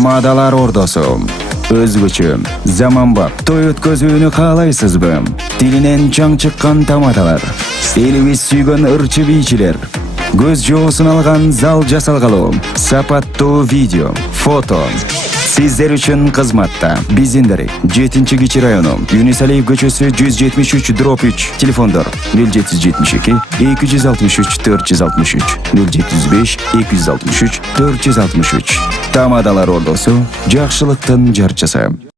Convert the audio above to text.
Tamadalar ordosu. Özgüçü, zamanbap, toy ötközүүnü kaalayсызбы? Dilinen çaң чыккан tamadalar. Elibиз сүйгөн ырчы бийчилер. Göz жоосун алган зал жасалгалуу. Сапаттуу видео, фото. Sizler üçün kızmatta. Bizinderi 7-Кичи району. Юнисалиев көчөсү 173/3. Телефондар 0772 263 463 075 263 463. Tamadalar ordosu, жакшылыктын жарчысы.